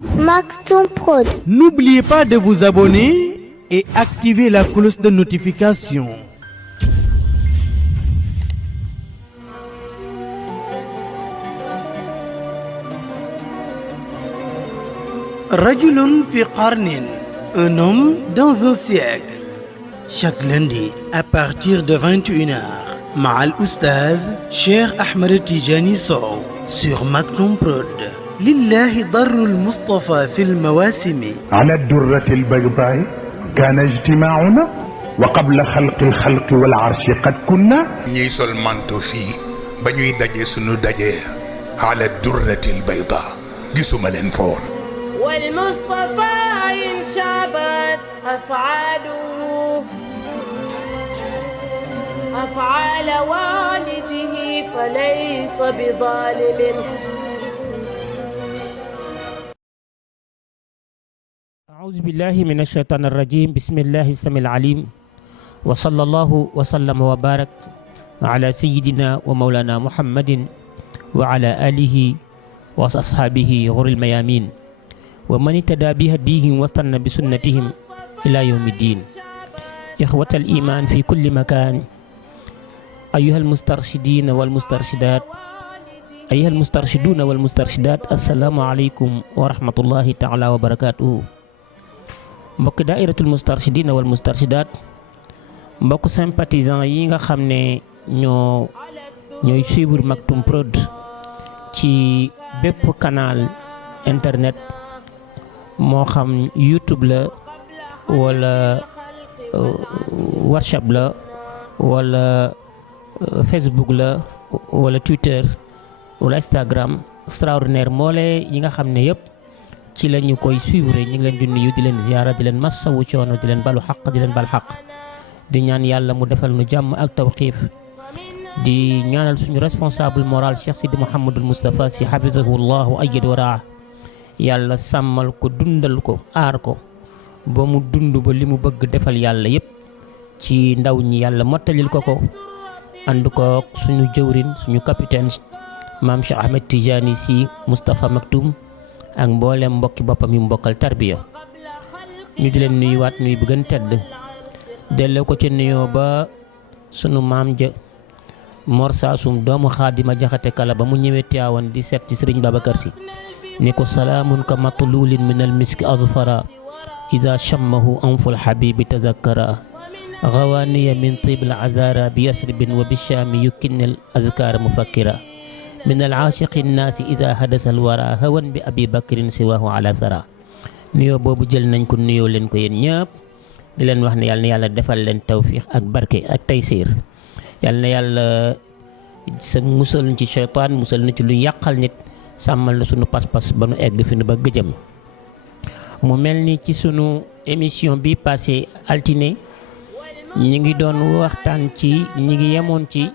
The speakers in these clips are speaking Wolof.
Maktoum Prod. N'oubliez pas de vous abonner et activer la cloche de notification. Rajulun fi qarnin, un homme dans un siècle. Chaque lundi à partir de 21h, Ma'al Oustaz Cheikh Ahmed Tijani Sow sur Maktoum Prod. لله ضر المصطفى في المواسم. على الدرة البيضاء كان اجتماعنا وقبل خلق الخلق والعرش قد كنا. ñiy sol manto fii ba ñuy daje sunu daje على الدرة البيضاء gisuma leen fa woon. والمصطفى إن شابت أفعاله أفعال والده فليس بظالم. أعوذ بالله من الشيطان الرجيم. بسم الله السميع العليم وصلى الله وسلم وبارك على سيدنا ومولانا محمد وعلى آله وأصحابه غر الميامين ومن اهتدى بهديهم واستنى بسنتهم إلى يوم الدين. إخوة الإيمان في كل مكان، أيها المسترشدين والمسترشدات، أيها المسترشدون والمسترشدات، السلام عليكم ورحمة الله تعالى وبركاته. mbokk dairatul mustarshidina wal mustarshidat, mbokk sympathisant yi nga xam ne ñooy suivre Maktoum Prod ci bépp canal internet, moo xam YouTube la wala WhatsApp la wala Facebook la wala Twitter wala Instagram. Extraordinaire moole yi nga xam ne yëpp ci la ñu koy suivre, ñu ngi leen di nuyu, di leen ziyaara, di leen massawu coono, di leen balu xaq, di leen bal xaq, di ñaan yàlla mu defal nu jàmm ak tawxiif, di ñaanal suñu responsable moral Cheikh Sidi Mouhamadul Moustapha Sy hafizahullah wa ayyad wa raa, yàlla sàmmal ko, dundal ko, aar ko ba mu dund ba li mu bëgg defal yàlla yëpp ci ndaw ñi, yàlla mottalil ko ko. ànd ko suñu jëwrin, suñu capitaine maam Cheikh Ahmed Tijani Sy Moustapha Maktoum ak mboolem mbokki boppam yu mbokkal tarbiya. ñu di leen nuyuwaat nuyu bu gën tedd, delloo ko ci nuyoo ba sunu maam ja Mor Saasum doomu Xaadima Jaxate Kala ba mu ñëwee Tiwaawan di seet ci Sëriñ Babacar Sy ni ko salaamun ka matlulin min al miski azfara ida chammahu anful habibi tazakkara gawaaniya min tibil azara bi yasribin wa bichaami yukinnil azkara mufakkira min al-aashiqi nnaasi iza hadasa al-wara hawan bi abi bakrin siwahu ala thara. nuyoo boobu jël nañ ko nuyoo leen ko yéen ñëpp, di leen wax ne yàlla na yàlla defal leen tawfiq ak barke ak taysiir. yàlla na yàlla sa musal ñu ci seytaan, musal na ci lu yàqal nit, sàmmal na sunu pas-pas ba nu egg fi nu ba gëjëm. mu mel ni ci sunu émission bi passé altine ñi ngi doon waxtaan ci, ñi ngi yemoon ci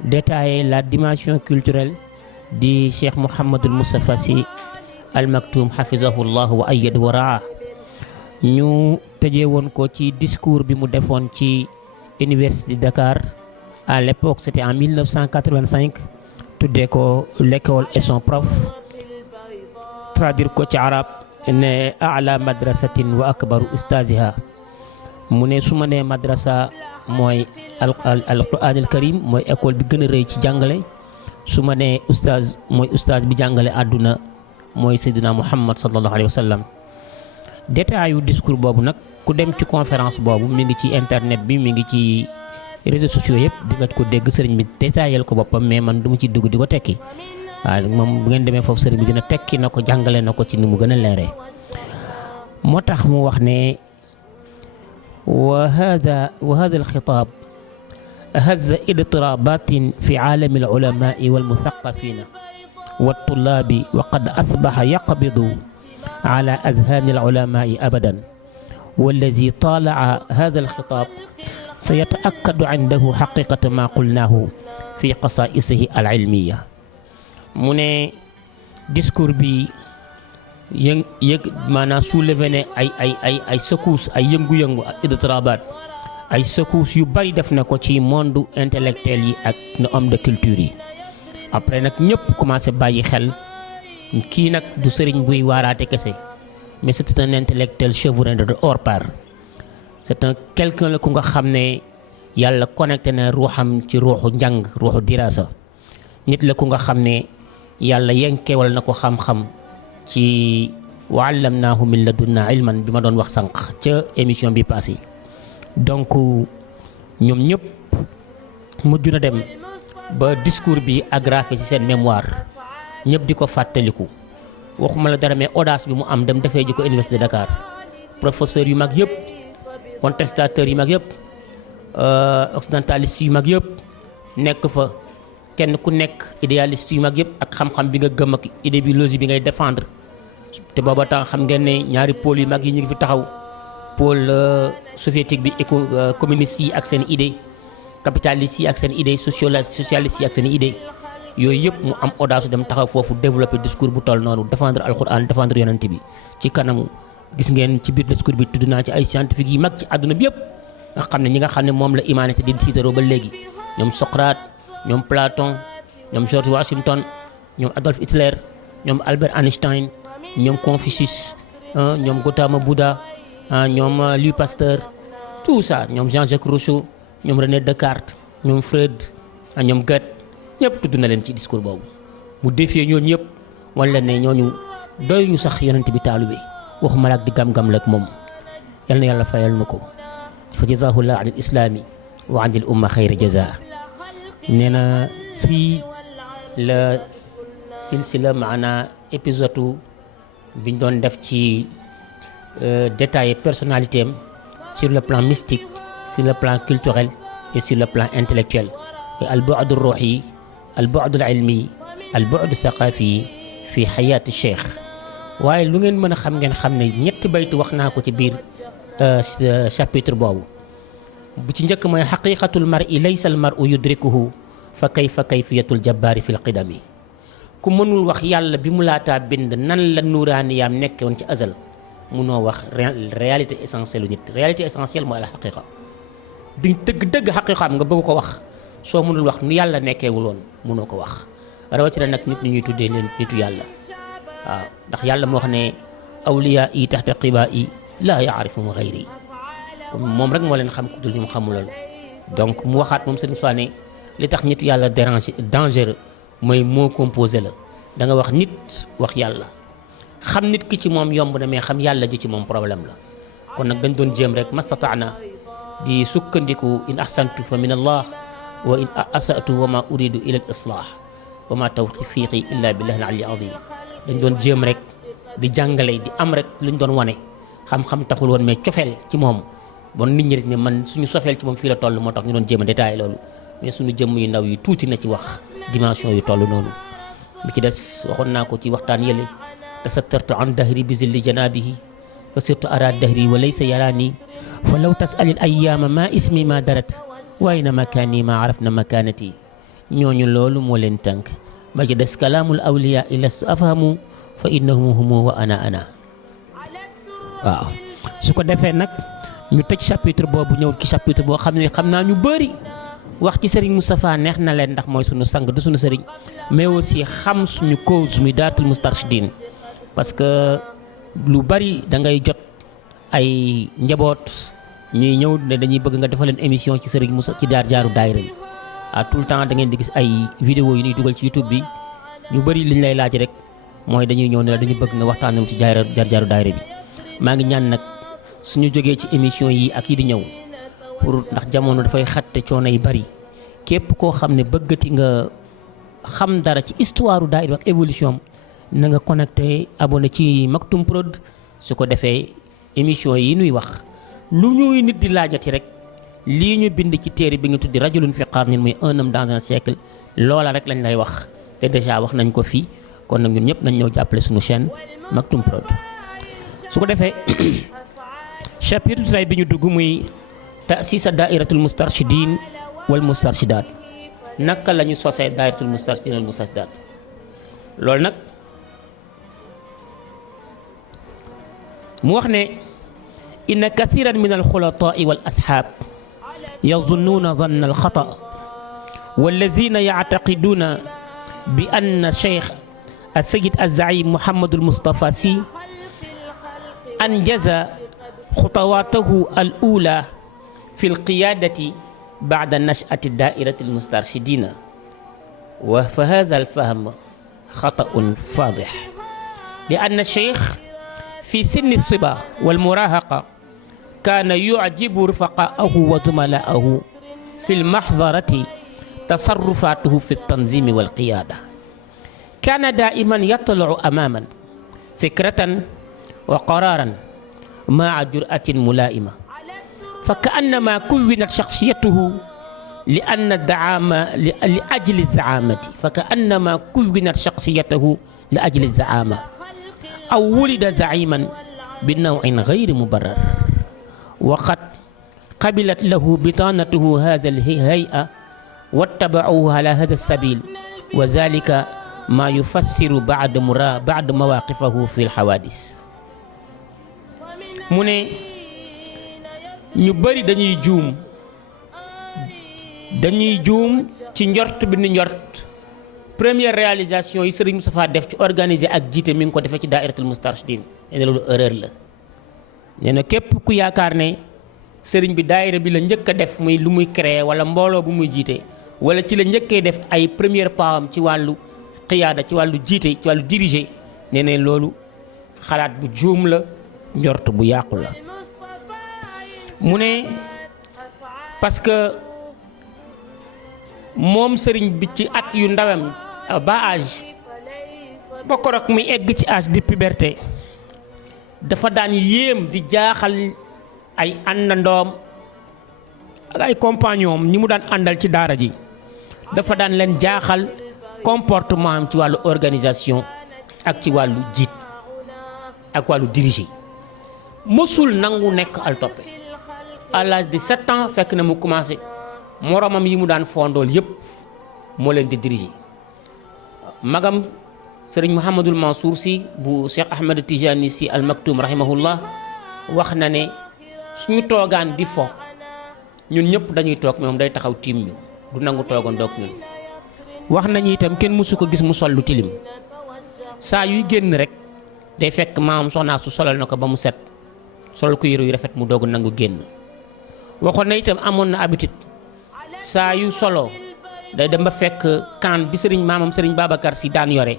détailler la dimension culturelle di Cheikh Mouhamadul Moustapha Sy Al Maktoum hafizahullah wa ayyad wa raa. ñu tëjee woon ko ci discours bi mu defoon ci Université de Dakar. À l'époque c'était en 1985, tuddee ko l'école et son prof, traduire ko ci arab ne a'la madrasatin wa akbaru ustaziha. mu ne su ma nee madrasa mooy alquran al karim, mooy école bi gën a rëy ci jàngale. su ma nee oustaz mooy oustaz bi jàngale àdduna, mooy Seydina Muhammad sallallahu alayhi wa sallam. détail yu discours boobu nag ku dem ci conférence boobu mi ngi ci internet bi, mi ngi ci réseaux sociaux yëpp, di nga ko dégg sëriñ bi détaillel ko boppam, mais man du ma ci dugg di ko tekki. waaw moom bu ngeen demee foofu sëriñ bi dina tekki na ko, jàngale na ko ci ni mu gën a leeree. moo tax mu wax ne وهذا الخطاب هز اضطرابات في عالم العلماء والمثقفين والطلاب، وقد أصبح يقبض على أذهان العلماء أبدا. والذي طالع هذا الخطاب سيتأكد عنده حقيقة ما قلناه في قصائصه العلمية. من discours bi yëg maanaam soulevé ne ay secousses, ay yëngu-yëngu ak idrabat, ay secousses yu bari def na ko ci monde intellectuel yi ak na homme de culture yi. après nag ñëpp commencé bàyyi xel kii nag du sëriñ buy waaraate kese mais c'est un intellectuel chevronné de hors pair. c'est un quelqu'un la ku nga xam ne yàlla connecté na ruuxam ci ruuxu njàng ruuxu dirasa nit la ku nga xam ne yàlla yenkewal na ko xam-xam ci wa allamnaahu min ladunna ilman bi ma doon wax sànq ca émission bi passé donc ñoom ñëpp mujj na dem ba discours bi agrafé ci seen mémoire ñëpp di ko fàttaliku waxuma la dara mais audace bi mu am dem defee ji ko université de Dakar professeurs yu mag yëpp contestateurs yu mag yëpp occidentalistes yu mag yëpp nekk fa kenn ku nekk idéaliste yu mag yëpp ak xam-xam bi nga gëm ak idéologie bi ngay défendre te booba temps xam ngeen ne ñaari pôle yu mag yi ñu ngi fi taxaw pôle soviétique bi communiste yi ak seen idée capitaliste yi ak seen idée socialiste yi ak seen idée yooyu yëpp mu am audace dem taxaw foofu développer discours bu toll noonu défendre alxuraan défendre yonent bi ci kanamu gis ngeen ci biir discours bi tudd naa ci ay scientifiques yi mag ci àdduna bi yëpp nga xam ne ñi nga xam ne moom la humanité di tiitaroo ba léegi ñoom Socrate ñoom Platon ñoom George Washington ñoom Adolf Hitler ñoom Albert Einstein ñoom Confucius ñoom Gautama Bouddha ñoom Louis Pasteur tout ça ñoom Jean-Jacques Rousseau ñoom René Descartes ñoom Freud ñoom Goethe ñëpp tudd na leen ci discours boobu mu défier ñooñu ñëpp wala ne ñooñu doy ñu sax yonent bi taalibe waxuma la ak di gam-gam la ak moom yal na yàlla fayal na ko fa jazahullah an il islami wa an il umma xayra jaza nee na fii la silsila maana épisode biñ doon def ci détaillé personnalité am sur le plan mystique sur le plan culturel et sur le plan intellectuel et al bu'd ar ruhi al bu'd al ilmi al bu'd saqafi fi hayat cheikh waaye lu ngeen mën a xam ngeen xam ne ñetti baytu wax naa ko ci biir chapitre boobu bu ci njëkk mooy xaqiqatul mar'i laysa al mar'u yudrikuhu fa kayfa kayfiyatul jabbaari fil qidami ku mënul wax yàlla bi mu laataa bind nan la nuuraaniyaam nekke woon ci azal munoo wax réalité essentielle nit réalité essentielle mooy la xaqiqa di dëgg xaqiqaam nga bëgg ko wax soo mënul wax nu yàlla nekkeewul woon munoo ko wax rawatina nag nit ñi ñuy tuddee leen nitu yàlla waaw ndax yàlla moo wax ne awliyaa yi taxta qibaa yi laa yaarifuhum xayri moom rek moo leen xam ku dul ñoom xamuloon donc mu waxaat moom seen soit ne li tax nit yàlla dangereux mooy mot composé la da nga wax nit wax yàlla xam nit ki ci moom yomb na mais xam yàlla ji ci moom problème la kon nag dañ doon jéem rek mastataana di sukkandiku in ahsantu fa min allah wa in asatu wa ma uridu ila al islah wa ma tawfiqi illa billahi al ali azim dañ doon jéem rek di jàngale di am rek luñ doon wane xam-xam taxul woon mais cofeel ci moom bon nit ñi rek ne man suñu sofeel ci moom fii la toll moo tax ñu doon jéem a détaillé loolu mais suñu jëmm yu ndaw yi tuuti na ci wax dimension yu toll noonu bi ci des waxoon naa ko ci waxtaan yële tasattartu an dahri bi zilli janabihi fa sirtu ara dahri wa laysa yarani fa law tasalil ayyaama ma ismi ma darat waaye na makaani ma araf na makaanati ñooñu loolu moo leen tànk ba ci des kalaamul awliya lastu afhamu fa innahum humu wa ana waaw su ko defee nag ñu tëj chapitre boobu ñëw ci chapitre boo xam ne xam naa ñu bëri wax ci Serigne Moustapha neex na leen ndax mooy sunu sang du sunu sëriñ mais aussi xam suñu cause muy daaratul Moustarchidine parce que lu bari da ngay jot ay njaboot ñuy ñëw ne dañuy bëgg nga defal leen émission ci Serigne Moussa ci jaaru daayira bi à tout le temps da ngeen di gis ay vidéo yu ñuy dugal ci YouTube bi ñu bëri liñ lay laaj rek mooy dañuy ñëw ne la dañu bëgg nga waxtaanam ci jaaru daayira bi maa ngi ñaan nag suñu jógee ci émission yi ak yi di ñëw pour ndax jamono dafay xatte coono yi bari képp koo xam ne bëggati nga xam dara ci histoire daayira ak évolution na nga connecté abonné ci Maktoum Prod su ko defee émission yi nuy wax lu ñuy nit di laajati rek lii ñu bind ci téere bi nga tuddi rajulun fi qarnin muy un homme dans un siècle loola rek lañ lay wax te déjà wax nañ ko fii kon nag ñun ñëpp nañ ñëw jàppale suñu chaîne Maktoum Prod su ko defee chapitre tey bi ñu dugg muy ta'sis daa'iratul Moustarchidine wal Moustarchidaat naka la ñu sosee daa'iratul Moustarchidine wal Moustarchidaat loolu nag mu wax ne inna kathiran min alxulataa wal asxaab yazunnuuna zanna alxata wallazina yactaqiduuna bi anna cheikh السيد الزعيم محمد المصطفى سي أنجز خطواته الأولى في القيادة بعد نشأة دائرة المسترشدين، فهذا الفهم خطأ فاضح، لأن الشيخ في سن الصبا والمراهقة كان يعجب رفقاءه وزملائه في المحظرة تصرفاته في التنظيم والقيادة، كان دائما يطلع أماما فكرة وقرارا مع جرأة ملائمة، فكأنما كونت شخصيته لأن الدعامة لأجل الزعامة، فكأنما كونت شخصيته لأجل الزعامة، أو ولد زعيما بنوع غير مبرر، وقد قبلت له بطانته هذا الهيئة واتبعوه على هذا السبيل، وذلك ما يفسر بعد مواقفه في الحوادث. mu ne ñu bari dañuy juum ci njort bi ni njort première réalisation yi Serigne Moustapha def ci organiser ak jiite mi ngi ko defee ci daa'iratul Moustarchidine ne loolu erreur la. nee na képp ku yaakaar ne Serigne bi daayira bi la njëkk a def muy lu muy créer wala mbooloo bu muy jiite wala ci la njëkkee def ay première pas am ci wàllu xiyaada ci wàllu jiite ci wàllu diriger nee na loolu xalaat bu juum la. njort bu yàqu la mu ne parce que moom sëriñ bi ci at yu ndawam ba âge ba korok muy egg ci âge de puberté dafa daan yéem di jaaxal ay àndandoom ak ay compagnon ñi mu daan àndal ci daara ji dafa daan leen jaaxal comportement am ci wàllu organisation ak ci wàllu jiit ak wàllu diriger. mësul nangu nekk al toppe à l'âge de 7 ans fekk na mu commencé moromam yi mu daan fondool yépp moo leen di diriger magam sëriñ Mouhamadul Mansour si bu Cheikh Ahmed Tijani si al Maktoum rahimahullah wax na ne suñu toogaan di fo ñun ñëpp dañuy toog moom day taxaw tiim ñu du nangu toogoon doog ñun wax nañu itam kenn mësu ko gis mu sol lu tilim saa yuy génn rek day fekk maam soxnaa su solal na ko ba mu set sol ko yére yu rafet mu doog nangu génn waxoon na itam amoon na habitude saa yu solo day dem ba fekk kaan bi sëriñ maamam sëriñ Babacar si daan yore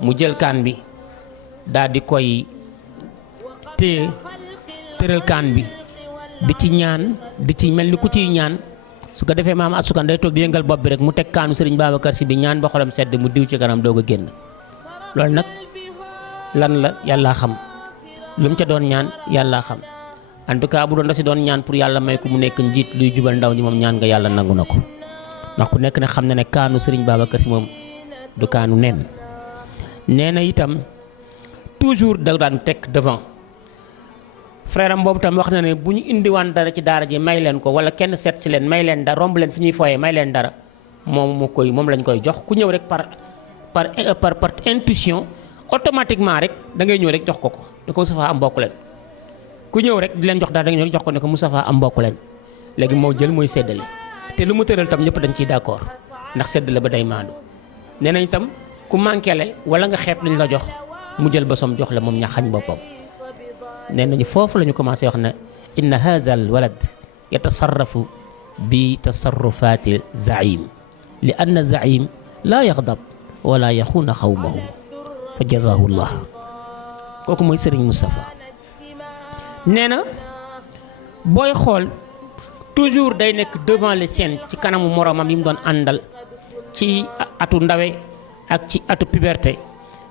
mu jël kaan bi daal di koy téye tëral kaan bi di ci ñaan di ci mel ni ku ciy ñaan su ko defee maam asukan day toog di yëngal bopp bi rek mu teg kaanu sëriñ Babacar si bi ñaan ba xolam sedd mu diw ci kanam doog a génn loolu nag lan la yàllaa xam lu mu ca doon ñaan yàllaa xam en tout cas bu doon da si doon ñaan pour yàlla may ko mu nekk njiit luy jubal ndaw ñi moom ñaan nga yàlla nangu na ko ndax ku nekk ne xam na ne kaanu Serigne Babacar Sy moom du kaanu nen nee na itam toujours da daan teg devant frère am boobu tam wax na ne bu ñu indiwaan dara ci daara ji may leen ko wala kenn seet si leen may leen dara romb leen fi ñuy fooyee may leen dara moom lañ koy jox ku ñëw rek par intuition automatiquement rek da ngay ñëw rek jox ko ne ko Moustapha am mbokk leen ku ñëw rek di leen jox dara da ngay ñëw jox ko ne ko Moustapha am mbokk leen léegi moo jël mooy séddale te lu mu tëral tam ñëpp dañ ciy d'accord ndax séddale ba day maandu nee nañ tam ku manqué le wala nga xeeb lañ la jox mu jël bosom jox la moom ña xañ boppam nee nañu foofu la ñu commencé wax ne inna hadha al walad yatasarrafu bi tasarrufati zaim li anna zaim la yaxdab wala yaxuuna xawmahu fa jazahu llah kooku mooy Serigne Moustapha nee na booy xool toujours day nekk devant les scènes ci kanamu moromam yi mu doon àndal ci atu ndawe ak ci atu puberté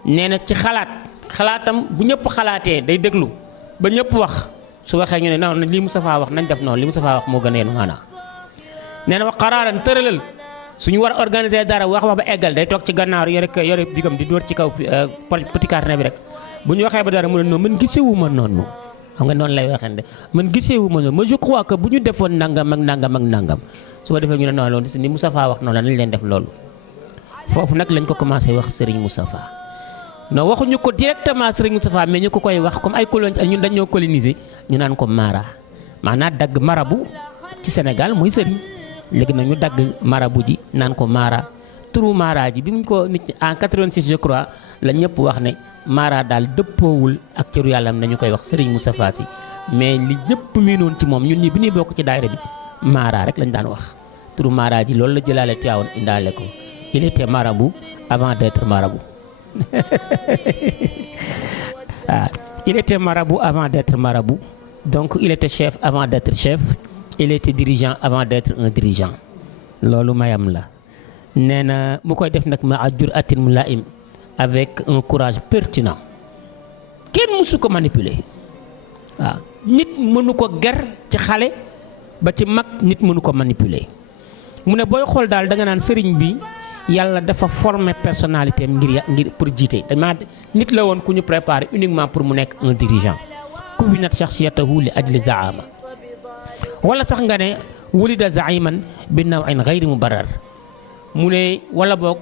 nee na ci xalaatam bu ñëpp xalaatee day déglu ba ñëpp wax su waxee ñu ne non lii Moustapha wax nañ def noonu li Moustapha wax moo gën a yéen maanaam nee na wax xaraaran tëralal suñu war a organiser dara wax ba eggal day toog ci gannaaw yore bigam di dóor ci kaw petit carnet bi rek bu ñu waxee ba dara mu ne non man gisewuma noonu xam nga noonu lay waxee de man gisewuma noonu mais je crois que bu ñu defoon nangam ak nangam ak nangam su ko defee ñu ne non loolu ni Moustapha wax noonu la nañ leen def loolu foofu nag lañ ko commencé wax Serigne Moustapha non waxuñu ko directement Serigne Moustapha mais ñu ko koy wax comme ay ñun dañoo coloniser ñu naan ko mara maanaam dagg marabu ci Sénégal mooy Serigne léegi nag ñu dagg marabu ji naan ko mara turu mara ji bi mu ko nit en 86 je crois la ñëpp wax ne Mara daal dëppoowul ak cëru yàllam nañu koy wax Serigne Moustapha Sy mais li ñëpp miinoon ci moom ñun ñi bi ñuy bokk ci daayira bi Mara rek lañ daan wax turu Mara ji loolu la jëlaale Tiwaawan indaale ko il était marabout avant d'être marabout ah, il était marabout avant d'être marabout donc il était chef avant d'être chef il était dirigeant avant d'être un dirigeant loolu mayam la nee na mu koy def nag ma jur'atin mulaa'im avec un courage pertinent kenn mësu ko manipuler waaw nit mënu ko ger ci xale ba ci mag nit mënu ko manipuler mu ne booy xool daal da nga naan sëriñ bi yàlla dafa former personnalité am ngir pour jiite dama nit la woon ku ñu préparer uniquement pour mu nekk un dirigeant kufinat shakhsiyatahu li ajli zaama wala sax nga ne wulida zaiman bi naw'in ghayri mubarrar mu ne wala boog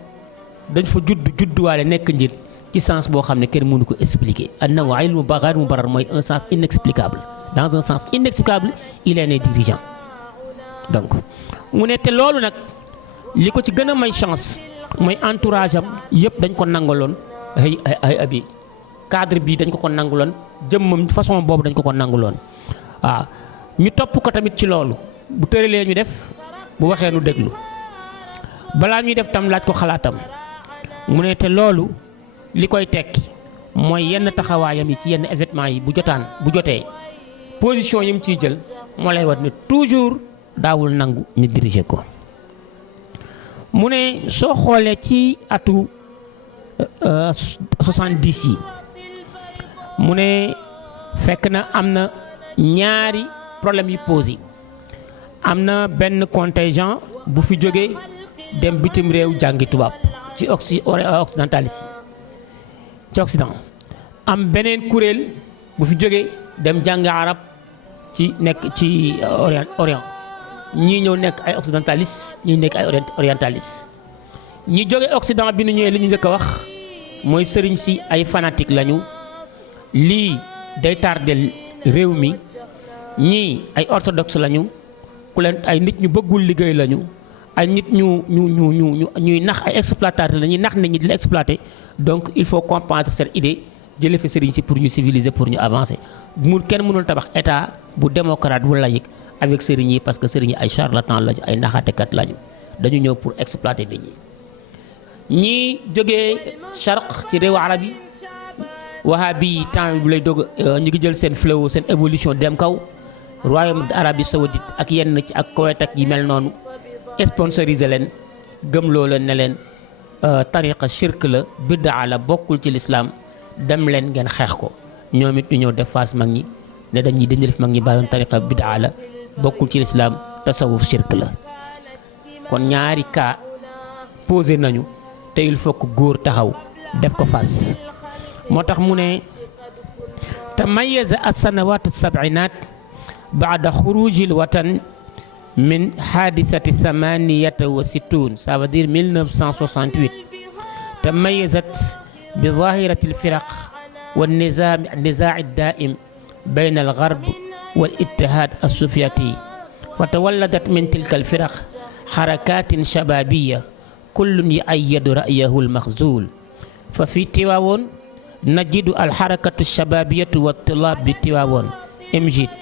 dañ fa judduwaale nekk njiit ci sens boo xam ne kenn mënu ko expliquer an-naw' ilmu ghayr mubarrar mooy un sens inexplicable dans un sens inexplicable il est né dirigeant donc mu ne te loolu nag li ko ci gën a may chance mooy entourage am yëpp dañ ko nangaloon ay abi cadre bi dañ ko nanguloon jëmmam façon boobu dañ ko nanguloon waaw ñu topp ko tamit ci loolu bu tëralee ñu def bu waxee nu déglu balaa ñuy def tam laaj ko xalaatam mu ne te loolu li koy tekki mooy yenn taxawaayam yi ci yenn événement yi bu jotee position yi mu ciy jël moo lay wat ne toujours daawul nangu ñu diriger ko mu ne soo xoolee ci atu 70 yi mu ne fekk na am na ñaari problème yu posé am na benn contingent bu fi jógee dem bitim réew jàngi tubaab ci occidentaliste ci Occident am beneen kuréel bu fi jógee dem jàngi arab ci nekk ci Orient ñii ñëw nekk ay occidentaliste ñii nekk ay orientaliste ñi jóge Occident bi nu ñëwee li ñu njëkk a wax mooy sëriñ si ay fanatique lañu lii day tardel réew mi ñii ay orthodoxe lañu ku leen ay nit ñu bëggul liggéey lañu ay nit ñuy nax ay exploitateurs la ñuy nax nit ñi di la exploiter donc il faut comprendre cette idée jëlee fi sëriñ si pour ñu civiliser pour ñu avancer kenn mënul tabax état bu démocrate bu laïque avec sëriñ yi parce que sëriñ yi ay charlatan lañu ay naxaatekat lañu dañu ñëw pour exploiter nit ñi. ñii jógee charq ci réewu arab yi wahabi yi temps bu lay dog ñu ngi jël seen fléau seen évolution dem kaw royaume d'Arabie saoudite ak yenn ci ak Koweït ak yi mel noonu sponsorisé leen gëmloo leen ne leen tariqa shirk la biddaa la bokkul ci l'islam dem leen ngeen xeex ko ñoom it ñu ñëw def face mag ñi ne dañuy dindi def mag ñi bàyyoon tariqa biddaa la bokkul ci l'islam tasawuf shirk la kon ñaari cas posé nañu te il faut que góor taxaw def ko face moo tax mu ne tamayaza as-sanawat as-sab'inat ba'da khuruj al-watan min hadisati 68 ça veut dire 1968 تميزت بظاهرة الفرق والنزاع الدائم بين الغرب والاتحاد السوفيتي فتولدت من تلك الفرق حركات شبابية كل يؤيد رأيه المخزول ففي تواون نجد الحركة الشبابية والطلاب بتواون MJIT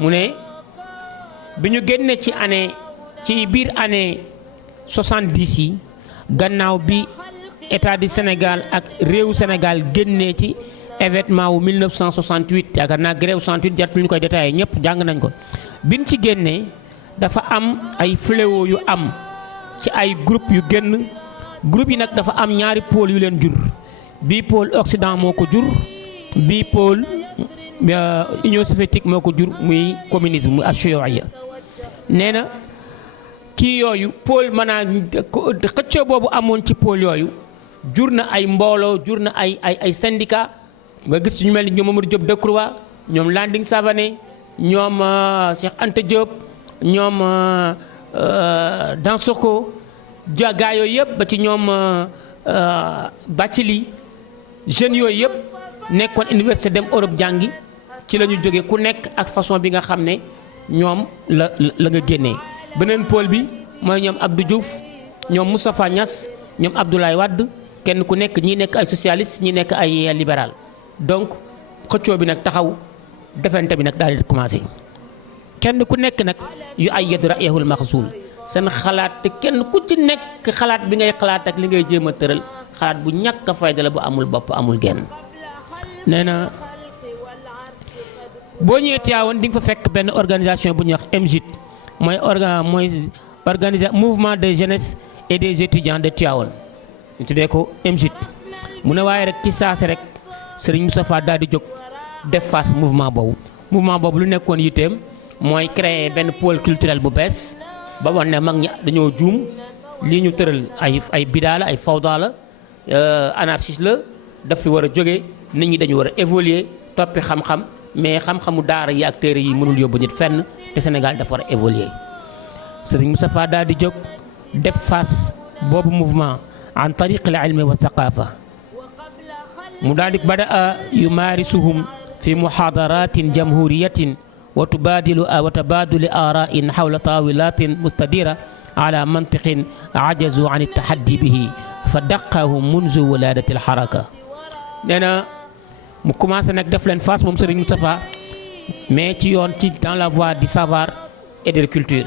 mu ne bi ñu génne ci biir année 70 yi gannaaw bi état du Sénégal ak réewu Sénégal génnee ci événement wu 1968 yaakaar naa grève 68 jartul ñu koy détaillé ñëpp jàng nañ ko biñ ci génnee dafa am ay fléau yu am ci ay groupe yu génn groupe yi nag dafa am ñaari pôle yu leen jur bii pôle Occident moo ko jur bii pôle Union soviétique moo ko jur muy communisme muy ashiyu'iyya nee na kii yooyu pôle maanaam xëccoo boobu amoon ci pôle yooyu jur na ay mbooloo jur na ay syndicat nga gis ci ñu mel ni ñoom Mamadou Diop Decroix ñoom Landing Savané ñoom Cheikh Anta Diop ñoom Dansokho gaa yooyu yëpp ba ci ñoom Bathily jeunes yooyu yëpp nekkoon université dem Europe jàngi ci la ñu jógee ku nekk ak façon bi nga xam ne ñoom la nga génnee beneen pôle bi mooy ñoom Abdou Diouf ñoom Moustapha Niass ñoom Abdoulaye Wade kenn ku nekk ñi nekk ay socialiste ñi nekk ay libéral donc xëccoo bi nag taxaw defante bi nag daal di commencé kenn ku nekk nag yu ay yadu ra'yahul maxsuul seen xalaat te kenn ku ci nekk xalaat bi ngay xalaat ak li ngay jéem a tëral xalaat bu ñàkk a fayda la bu amul bopp amul genn nee na boo ñëwee Tivaouane di nga fa fekk benn organisation bu ñuy wax MJIT mooy mouvement de jeunesse et des étudiants de Tivaouane ñu tuddee ko MJIT mu ne waaye rek ci saasi rek Serigne Moustapha daal di jóg def face mouvement boobu lu nekkoon yitteem mooy créer benn pôle culturel bu bees ba wane ne mag ñi dañoo juum lii ñu tëral ay bidaa la ay fawda la anarchiste la daf fi war a jóge nit ñi dañu war a évoluer toppi xam-xam mais xam-xamu daara yi ak téere yi mënul yóbbu nit fenn te Sénégal dafa war a évoluer Serigne Moustapha daal di jóg def face boobu mouvement an tariq al ilmi wa thaqafa mu daal di bada yumarisuhum fi muhadaratin jamhuriyatin wa tabadulu ara'in hawla tawilatin mustadira ala mantiqin ajazu an at-tahaddi bihi fa daqahum munzu wuladati al-haraka nee na mu commencé nag def leen face moom Serigne Moustapha mais ci yoon ci dans la voie du savoir et de la culture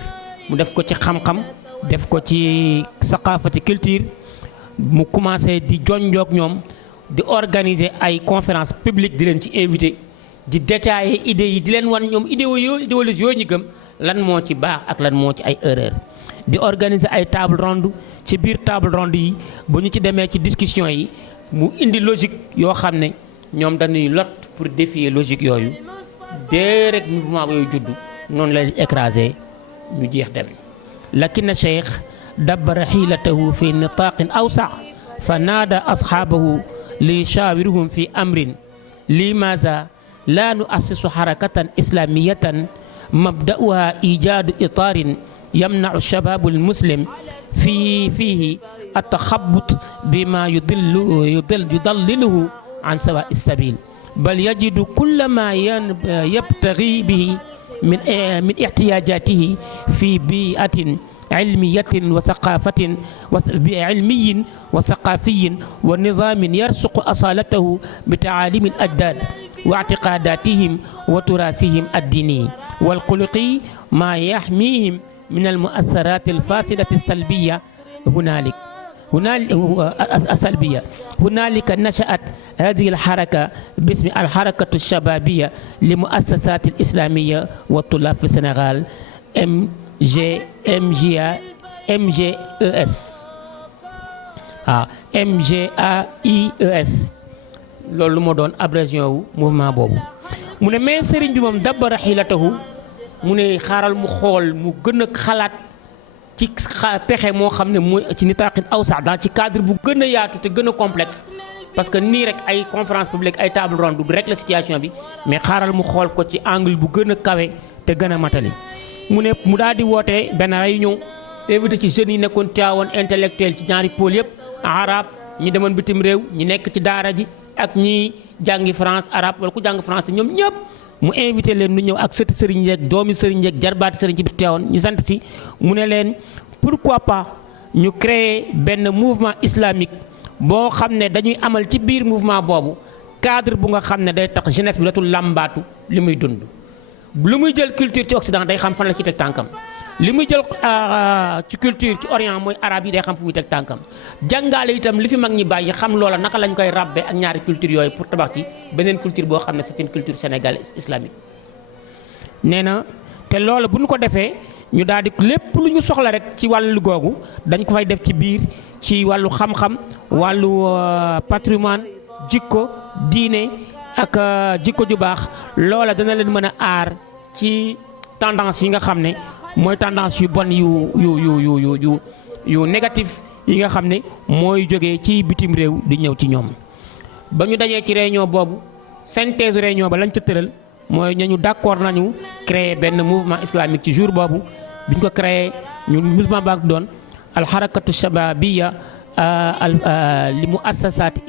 mu def ko ci xam-xam def ko ci saqaafa ci culture mu commencé di jonjoog ñoom di organiser ay conférence publique di leen ci invité di détailler idées yi di leen wan ñoom idéologie yooyu ñu gëm lan moo ci baax ak lan moo ci ay erreur di organiser ay table ronde ci biir table ronde yi bu ñu ci demee ci discussion yi mu indi logique yoo xam ne ñoom dañuy lot pour défier logique yooyu dee rek mouvement yooyu judd noonu la écrasé ñu jeex dem lakin cheikh dabbara xiilatahu fi nitaaqin awsa fa naada asxaabahu li shawirhum fi amrin limaza la nuassisu xarakatan islamiyatan mabda'uha ijaadu itaarin yamnacu shababu almuslim fiihi attaxabut bima yudalliluhu an sawa السبيل بل يجد كل ما يبتغي به من احتياجاته في بيئة علمية وثقافة علمي وثقافي ونظام يرسق أصالته بتعاليم الأجداد واعتقاداتهم وتراثهم الديني والخلقي ما يحميهم من المؤثرات الفاسدة السلبية هنالك نشأت هذه الحركة باسم الحركة الشبابية لمؤسسات الإسلامية والطلاب في السنغال MGAIES loolu moo doon abréviation wu mouvement boobu mu ne mais sëriñ bi moom dabbara xilatahu mu ne xaaral mu xool mu gën a xalaat ci pexe moo xam ne mooy ci nitaqin awsa dans ci cadre bu gën a yaatu te gën a complexe parce que nii rek ay conférence publique ay table ronde du rek la situation bi mais xaaral mu xool ko ci angle bu gën a kawe te gën a matali mu ne mu daal di woote benn réunion invité ci jeunes yi nekkoon Tivaouane intellectuel ci ñaari pôle yëpp arab ñi demoon bitim réew ñi nekk ci daara ji ak ñi jàngi France arabe wala ku jàng français ñoom ñëpp mu invité leen nu ñëw ak sëti sëriñ yeeg doomi sëriñ yeeg jarbaati sëriñ ci biir Tivaouane ñu sant si mu ne leen pourquoi pas ñu créer benn mouvement islamique boo xam ne dañuy amal ci biir mouvement boobu cadre bu nga xam ne day tax jeunesse bi dootul làmbaatu li muy dund lu muy jël culture ci Occident day xam fan la ci teg tànkam li muy jël ci culture ci Orient mooy arabe yi day xam fu muy teg tànkam jàngale itam li fi mag ñi bàyyi xam loola naka lañ koy rabbe ak ñaari culture yooyu pour tabax ci beneen culture boo xam ne c'est une culture sénégalaise islamique nee na te loola bu ñu ko defee ñu daal di lépp lu ñu soxla rek ci wàllu googu dañ ko fay def ci biir ci wàllu xam-xam wàllu patrimoine jikko diine ak jikko ju baax loola dana leen mën a aar ci tendance yi nga xam ne mooy tendance yu bon yu négatif yi nga xam ne mooy jógee ci bitim réew di ñëw ci ñoom ba ñu dajee ci réunion boobu synthèse réunion ba lañ ca tëral mooy ñu d'accord nañu créer benn mouvement islamique ci jour boobu biñ ko créer ñu mouvement baa doon alxarakatu shababiya li muassasat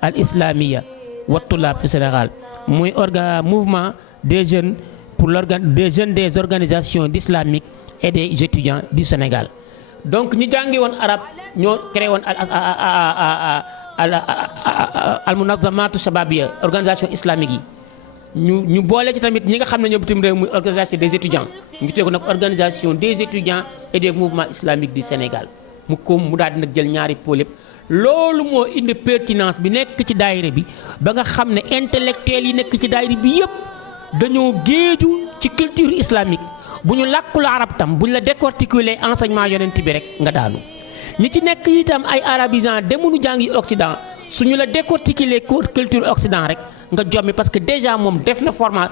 al islamiya wa tulab fi Sénégal muy mouvement des jeunes pour des jeunes des organisations islamiques et des étudiants du Sénégal donc ñi jàngi woon arab ñoo créé woon al munazamatu shababiya organisation islamique yi ñu boole ci tamit ñi nga xam ne ñoo bitim réew muy organisation des étudiants ñu tuddee ko nag organisation des étudiants et des mouvements islamiques du Sénégal mu daal di nag jël ñaari pôle yëpp loolu moo indi pertinence bi nekk ci daayira bi ba nga xam ne intellectuels yi nekk ci daayira bi yëpp dañoo géeju ci culture islamique bu ñu làkkul arab tam bu ñu la décortiquer enseignement yonent bi rek nga daanu ñi ci nekk itam ay arabisants demuñu jàngi Occident suñu la décortiquer culture Occident rek nga jommi parce que déjà moom def na format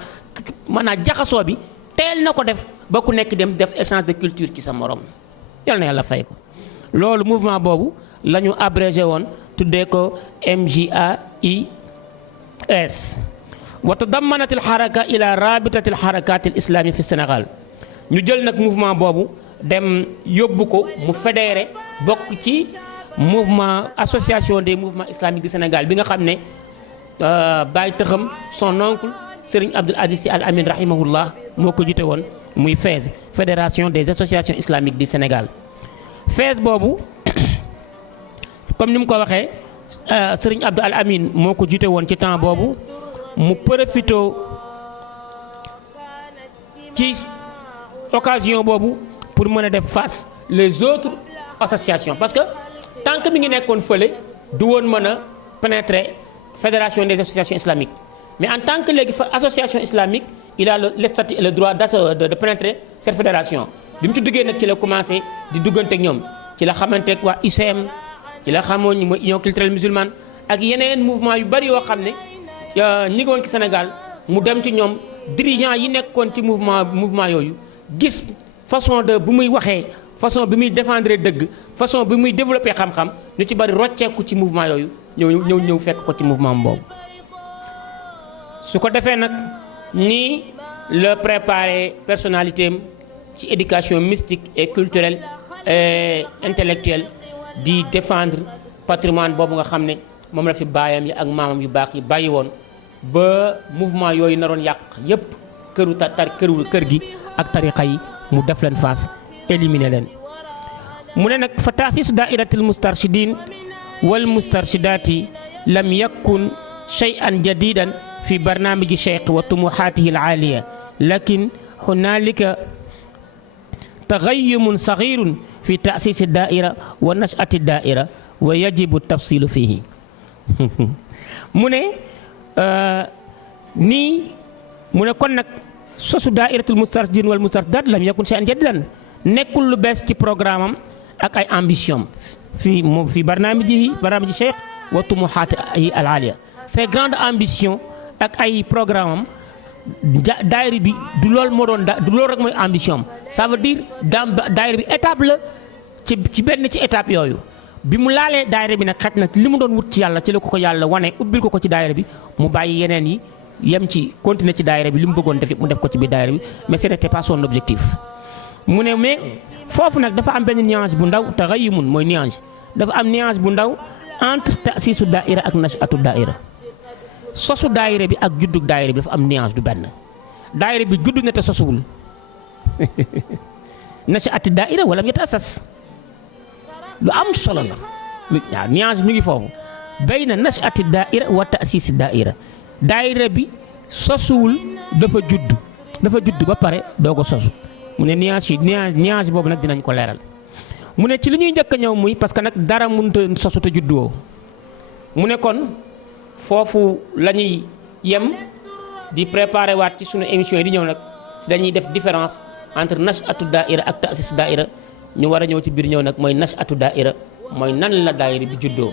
maanaam jaxasoo bi teel na ko def ba ku nekk dem def échange de culture ci sa morom yal na yàlla fay ko. loolu mouvement boobu la ñu abrégé woon tuddee ko MJAIS wa tadammanat al haraka ila rabitati al harakat al islami fi Sénégal ñu jël nag mouvement boobu dem yóbbu ko mu fédéré bokk ci mouvement association des mouvements islamiques du Sénégal bi nga xam ne Baye Tëxam son oncle Serigne Abdoul Aziz Sy Al Amin rahimahullah moo ko jiite woon muy FAISE fédération des associations islamiques du Sénégal. FAISE boobu comme ni mu ko waxee Serigne Abdoul Al Amin moo ko jiite woon ci temps boobu mu profité ci occasion boobu pour mën a def face les autres associations parce que tant que mi ngi nekkoon fële du woon mën a pénétrer fédération des associations islamiques mais en tant que léegi association islamique il a le statut et le droit de pénétrer cette fédération bi mu ci duggee nag ci la commencé di dugganteeg ñoom ci la xamanteeg waa UCM ci la xamoon mooy union culturelle musulmane ak yeneen mouvement yu bari yoo xam ne ñi ngi woon ci Sénégal mu dem ci ñoom dirigeants yi nekkoon ci mouvement yooyu gis façon de bu muy waxee façon bi muy défendre dëgg façon bi muy développer xam-xam ñu ci bari rocceeku ci mouvement yooyu ñëw fekk ko ci mouvement boobu su ko defee nag nii la préparer personnalité am ci éducation mystique et culturelle et intellectuelle di défendre patrimoine boobu nga xam ne moom la fi baayam yi ak maamam yu baax yi bàyyi woon ba mouvement yooyu naroon yàq yépp kër gi ak tariqa yi mu def leen face éliminer leen mu ne nag fa taasisu daairatil mustarshidin wal mustarshidaati lam yakun shay'an jadidan fi barnaamiji cheikh wa tumuhaatihi al aaliya lakin hunaalika taxayyumun saxiirun fi taasisi daaira wa nashati daaira wa yajibu tafsilu fihi mu ne mu ne kon nag sosu daairatul mustarshidin wal mustarshidaat lam yakun shay'an jadidan nekkul lu bees ci programme am ak ay ambition fi barnaamiji cheikh wa tumuhaatihi al aaliya ses grandes ambitions ak ay programme am daayira bi du loolu moo doon du loolu rek mooy ambition am ça veut dire daayira bi étape la ci benn ci étape yooyu bi mu laalee daayira bi nag xaj na li mu doon wut ci yàlla ci la ko yàlla wane ubbil ko ci daayira bi mu bàyyi yeneen yi yem ci continuer ci daayira bi li mu bëggoon def mu def ko ci biir daayira bi mais ce n'était pas son objectif. mu ne mais foofu nag dafa am benn nuance bu ndaw taxayyumun mooy nuance dafa am nuance bu ndaw entre taasisu daaira ak nashatu daaira sosu daayira bi ak juddug daayira bi dafa am nuance du benn daayira bi judd na te sosuwul nashati daaira wala yataasas lu am solo la waaw nuance mi ngi foofu bayna nashati daaira wa taasisi daaira daayira bi sosuwul dafa judd ba pare doo ko sosu mu ne nuance boobu nag dinañ ko leeral mu ne ci li ñuy njëkk a ñëw muy parce que nag dara mënut a sosu te judduwoo mu ne kon foofu la ñuy yem di préparer waat ci sunu émission yi di ñëw nag si dañuy def différence entre nashatu daaira ak taasisu daaira ñu war a ñëw ci biir ñëw nag mooy nashatu daaira mooy nan la daayira bi juddoo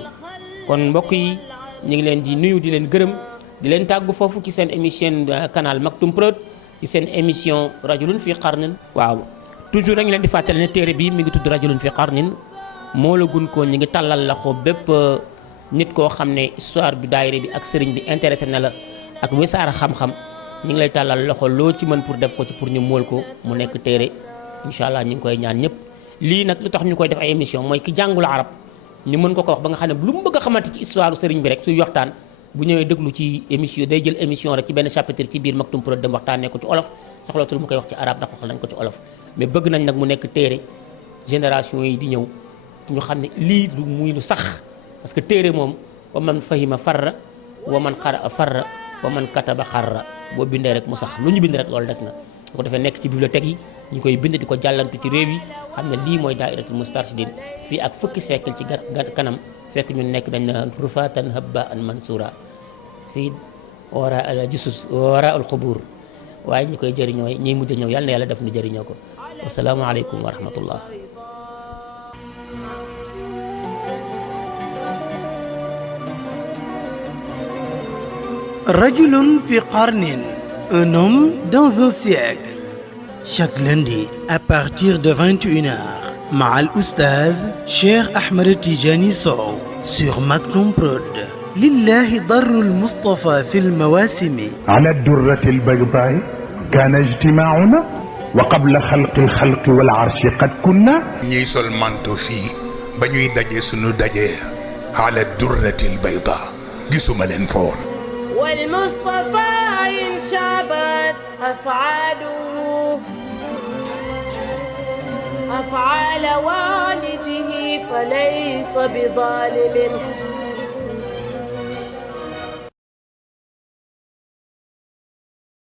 kon mbokk yi ñu ngi leen di nuyu di leen gërëm di leen tàggu foofu ci seen émission canal Maktoum Prod ci seen émission rajulun fi qarnin waaw toujours dañu leen di fàttali ne téere bi mi ngi tudd rajulun fi qarnin moo la gun ko ñu ngi tàllal la ko bépp nit koo xam ne histoire bi daayira bi ak sëriñ bi intéressé na la ak wisaara xam-xam ñu ngi lay tàllal loxo loo ci mën pour def ko ci pour ñu mool ko mu nekk téere incha allah ñu ngi koy ñaan ñëpp lii nag lu tax ñu koy def ay émission mooy ki jàngul arab ñu mën ko wax ba nga xam ne lu mu bëgg a xamante ci histoire sëriñ bi rek suy waxtaan bu ñëwee déglu ci émission day jël émission rek ci benn chapitre ci biir Maktoum Prod dem waxtaanee ko ci olof soxlatul mu koy wax ci arab ndax wax nañ ko ci olof mais bëgg nañ nag mu nekk téere génération yi di ñëw ñu xam ne lii du muy lu sax parce que téere moom wa man fahima farra wa man qara farra wa man kataba xarra boo bindee rek mu sax lu ñu bind rek loolu des na bu ko defee nekk ci bibliothèque yi ñu koy bind di ko jàllantu ci réew yi xam ne lii mooy daa'iratul mustarshidin fii ak fukki siècle ci kanam fekk ñu nekk dañ na rufatan habba an mansura fii wara al jusus wara al xubur waaye ñi koy jëriñoo ñiy mujj ñëw yàlla na yàlla def nu jëriñoo ko wasalaamu aleykum wa rahmatullah Rajulun fi qarnin, un homme dans un siècle. Chaque lundi à partir de 21h, Ma'al Oustaz Cheikh Ahmed Tijani Sow sur Maktoum Prod. Lillahi darrul Mustafa fil mawasimi. على الدرة البيضاء كان اجتماعنا وقبل خلق الخلق والعرش قد كنا ñiy sol manto fii ba ñuy daje sunu daje ala durratil bayda gisuma leen fa woon والمصطفى إن شابت أفعاله أفعال والده فليس بظالم